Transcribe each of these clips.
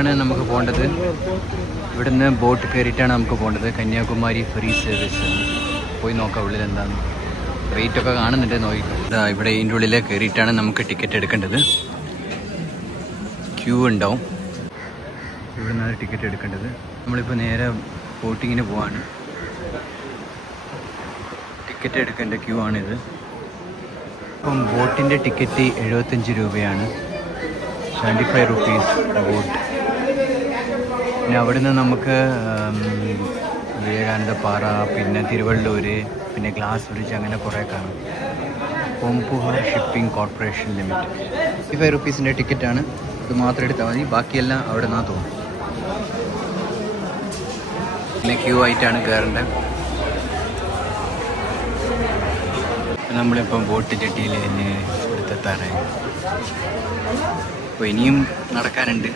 ആണ് നമുക്ക് പോകേണ്ടത്. ഇവിടുന്ന് ബോട്ട് കയറിയിട്ടാണ് നമുക്ക് പോകേണ്ടത്. Kanyakumari free service. പോയി നോക്കാം ഉള്ളിൽ എന്താണ് റേറ്റൊക്കെ കാണുന്നുണ്ട്, നോക്കിക്കോ. ഇവിടെ ഇതിൻ്റെ ഉള്ളിൽ കയറിയിട്ടാണ് നമുക്ക് ടിക്കറ്റ് എടുക്കേണ്ടത്. ക്യൂ ഉണ്ടാവും. ഇവിടെ നിന്നാണ് ടിക്കറ്റ് എടുക്കേണ്ടത്. നമ്മളിപ്പോൾ നേരെ ബോട്ടിങ്ങിന് പോവാണ്. ടിക്കറ്റ് എടുക്കേണ്ട ക്യൂ ആണിത്. ഇപ്പം ബോട്ടിൻ്റെ ടിക്കറ്റ് 75 രൂപയാണ്. 75 റുപ്പീസ് ബോട്ട്. പിന്നെ അവിടുന്ന് നമുക്ക് വിവേകാനന്ദ പാറ, പിന്നെ തിരുവള്ളൂർ, പിന്നെ ഗ്ലാസ് ബ്രിഡ്ജ്, അങ്ങനെ കുറേ കാണും. Poompuhar shipping corporation limited. 55 റുപ്പീസിൻ്റെ ടിക്കറ്റാണ്. ഇത് മാത്രം എടുത്താൽ മതി, ബാക്കിയെല്ലാം അവിടെ നിന്നാണ് തോന്നുന്നു. പിന്നെ ക്യൂ ആയിട്ടാണ് കയറേണ്ടത്. നമ്മളിപ്പം ബോട്ട് ചെട്ടിയിൽ എടുത്തെത്താറായി. അപ്പോൾ ഇനിയും നടക്കാനുണ്ട്.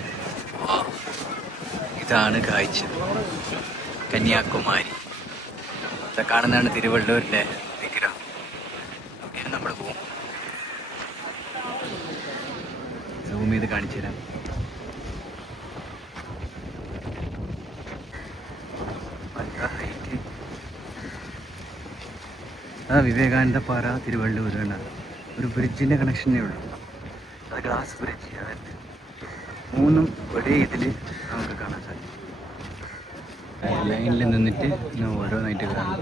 ഇതാണ് കാഴ്ച, കന്യാകുമാരി. ഇത് കാണുന്നതാണ് തിരുവള്ളൂരിൻ്റെ വിഗ്രഹം. ഇനി നമ്മൾ പോകും. സൂം ചെയ്ത് കാണിച്ചു തരാം. വിവേകാനന്ദ പാറ തിരുവള്ളൂരാണ്. ഒരു ബ്രിഡ്ജിൻ്റെ കണക്ഷനേ ഉള്ളൂ. അത് ഗ്ലാസ് ബ്രിഡ്ജ്. അതല്ല, മൂന്നും ഒരേ ഇതിൽ നമുക്ക് കാണാൻ സാധിക്കും. ലൈനിൽ നിന്നിട്ട് ഓരോന്നായിട്ട് കാണാം.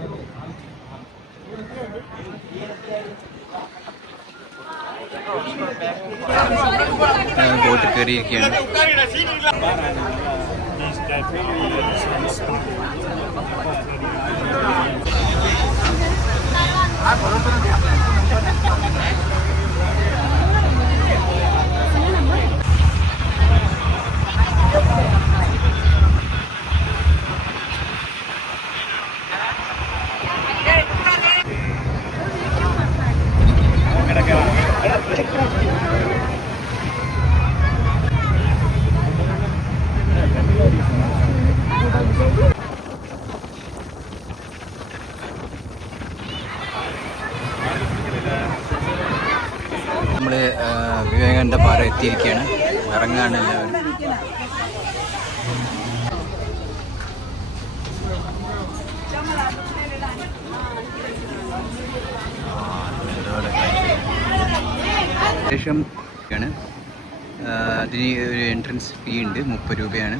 ബോട്ട് കയറിയിരിക്കുകയാണ്. നമ്മൾ വിവേകാനന്ദ പാറ എത്തിയിരിക്കുകയാണ്. ഇറങ്ങാണ് എല്ലാവരും. ശേഷം ആണ് അതിന് ഒരു എൻട്രൻസ് ഫീ ഉണ്ട്. 30 രൂപയാണ്.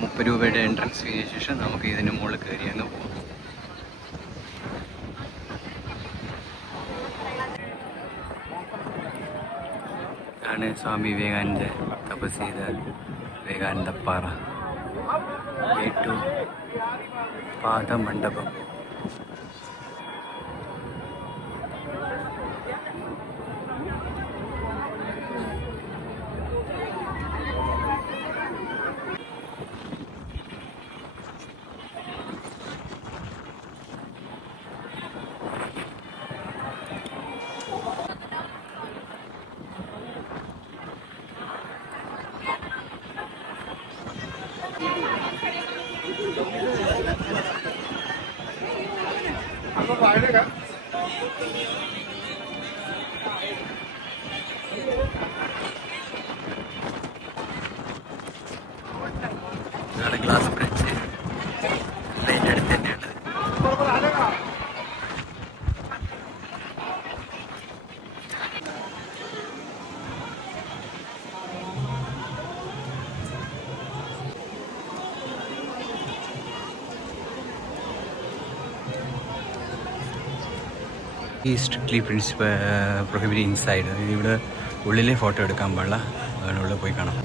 30 രൂപയുടെ എൻട്രൻസ് ഫീന് ശേഷം നമുക്ക് ഇതിന് മുകളിൽ കയറി അങ്ങ് പോകും. ആണ് സ്വാമി വിവേകാനന്ദ തപസ് ചെയ്ത വിവേകാനന്ദ പാറ. ഏറ്റവും പാദമണ്ഡപം. ഗ്ലാസ് ബ്രിഡ്ജ് അതിൻ്റെ അടുത്ത് തന്നെയാണ്. ഈ സ്ട്രിക്ട്ലി പ്രൊഹിബിറ്റ് ഇൻസൈഡ്. ഇവിടെ ഉള്ളിലെ ഫോട്ടോ എടുക്കാൻ പാടില്ല. അതിനുള്ളിൽ പോയി കാണാം.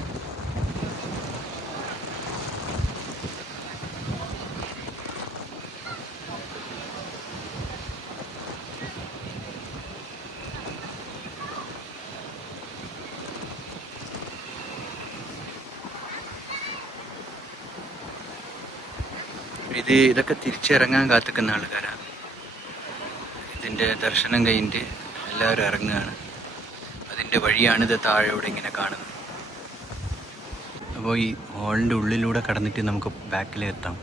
ഇതൊക്കെ തിരിച്ചിറങ്ങാൻ കാത്തിക്കുന്ന ആൾക്കാരാണ്. ഇതിൻ്റെ ദർശനം കഴിഞ്ഞിട്ട് എല്ലാവരും ഇറങ്ങുകയാണ്. അതിൻ്റെ വഴിയാണിത് താഴെയോടെ ഇങ്ങനെ കാണുന്നത്. അപ്പോൾ ഈ ഹോളിൻ്റെ ഉള്ളിലൂടെ കടന്നിട്ട് നമുക്ക് ബാക്കിലെത്താം.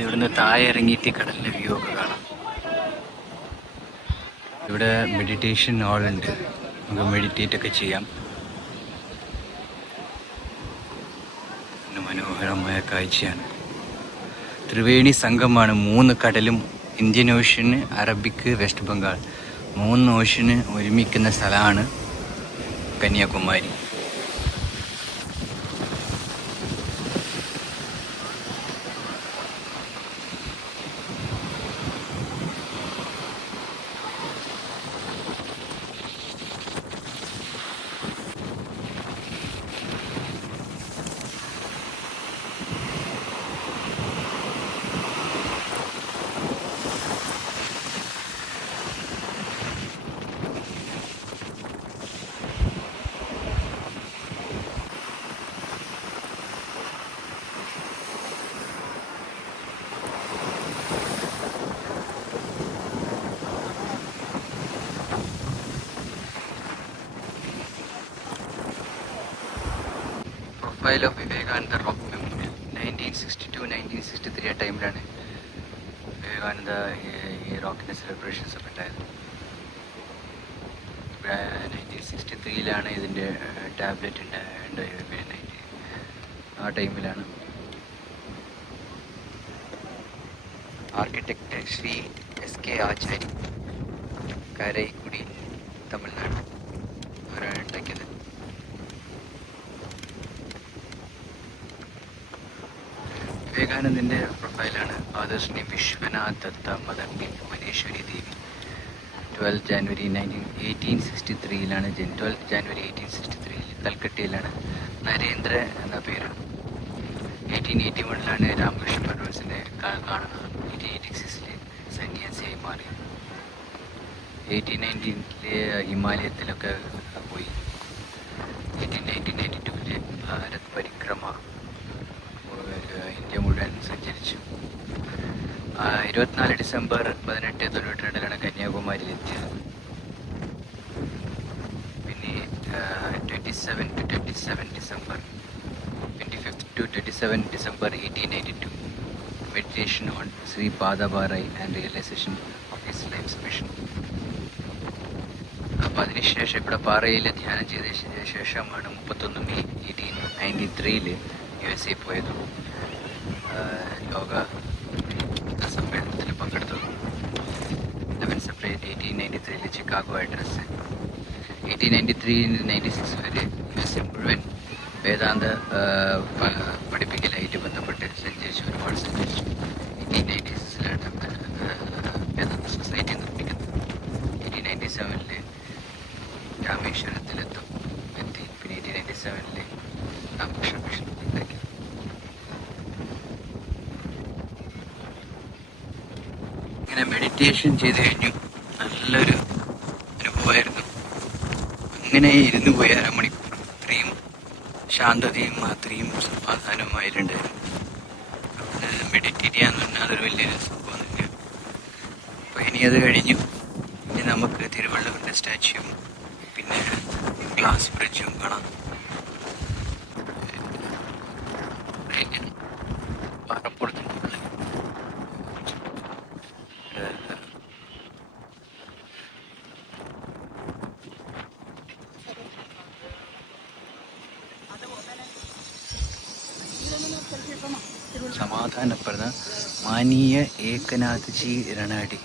ഇവിടുന്ന് താഴെ ഇറങ്ങിയിട്ട് കടലിലെ വ്യൂ ഒക്കെ കാണാം. ഇവിടെ മെഡിറ്റേഷൻ ഹാളുണ്ട്, നമുക്ക് മെഡിറ്റേറ്റ് ഒക്കെ ചെയ്യാം. മനോഹരമായ കാഴ്ചയാണ്. ത്രിവേണി സംഗമമാണ്. 3 കടലും, ഇന്ത്യൻ ഓഷ്യന്, അറബിക്ക്, വെസ്റ്റ് ബംഗാൾ, 3 ഓഷ്യന് ഒരുമിക്കുന്ന സ്ഥലമാണ് Kanyakumari. Profile of Vivekananda rock memorial 1962-1963 ആ ടൈമിലാണ് വിവേകാനന്ദ ഈ റോക്കിൻ്റെ സെലിബ്രേഷൻസ് ഒക്കെ ഉണ്ടായത്. 1963 ഇതിൻ്റെ ടാബ്ലറ്റ് ഉണ്ടായത്. ആ ടൈമിലാണ്. ആർക്കിടെക്ട് ശ്രീ SK ആചാരി, കരൈക്കുടി, തമിഴ്നാട് അവരാണ് ഉണ്ടാക്കിയത്. വിവേകാനന്ദൻ്റെ പ്രൊഫൈലാണ്. Father's name Vishwanath Datta, mother name Bhuvaneshwari Devi. 12 January 1863 12 January 1863 കൽക്കട്ടയിലാണ്. നരേന്ദ്ര എന്ന പേര്. 1881 രാമകൃഷ്ണ പരമഹംസനെ കാണുന്നത്. 1886 സന്യാസിയായി മാറി. 1819 ഹിമാലയത്തിലൊക്കെ പോയി. 1892 ഭാരത് പരിക്രമ ഇന്ത്യ മുഴുവൻ സഞ്ചരിച്ചു. 24 ഡിസംബർ 1892 കന്യാകുമാരിയിലെത്തിയത്. പിന്നെ 25 ഡിസംബർ 27 1892 മെഡിറ്റേഷൻ ഓൺ ശ്രീ പാദബാറായി and realisation of his life's mission. അപ്പോൾ അതിനുശേഷം ഇവിടെ പാറയിൽ ധ്യാനം ചെയ്ത ശേഷമാണ് 31 മെയ് 1893 USA പോയത്. ലോക സമ്മേളനത്തിൽ പങ്കെടുത്തു. 11 സെപ്റ്റംബർ 1893 ചിക്കാഗോ അഡ്രസ്. 1893-96 വരെ USA മുഴുവൻ വേദാന്ത പഠിപ്പിക്കലായിട്ട് ബന്ധപ്പെട്ട് സഞ്ചരിച്ചു, ഒരുപാട് സഞ്ചരിച്ചു. 1896 വേദാന്ത സൊസൈറ്റി നിർമ്മിക്കുന്നത്. 1897 രാമേശ്വരത്തിലെത്തി. പിന്നെ 1897 രാമകൃഷ്ണ മിഷൻ ഉണ്ടാക്കി. ഇങ്ങനെ മെഡിറ്റേഷൻ ചെയ്ത് കഴിഞ്ഞു. നല്ലൊരു അനുഭവമായിരുന്നു. അങ്ങനെ ഇരുന്ന് പോയി അരമണിക്കൂർ. അത്രയും ശാന്തതയും അത്രയും സമാധാനവുമായിട്ടുണ്ടായിരുന്നു. മെഡിറ്റേറ്റ് ചെയ്യാന്ന് പറഞ്ഞാൽ അതൊരു വലിയൊരു സംഭവമൊന്നുമില്ല. അപ്പോൾ ഇനി അത് കഴിഞ്ഞു. ഇനി നമുക്ക് തിരുവള്ളുവരുടെ സ്റ്റാച്യൂവും പിന്നെ ഗ്ലാസ് ബ്രിഡ്ജും കാണാം. സമാധാനപ്രദ മാനീയ ഏകനാഥ്ജി രണാടി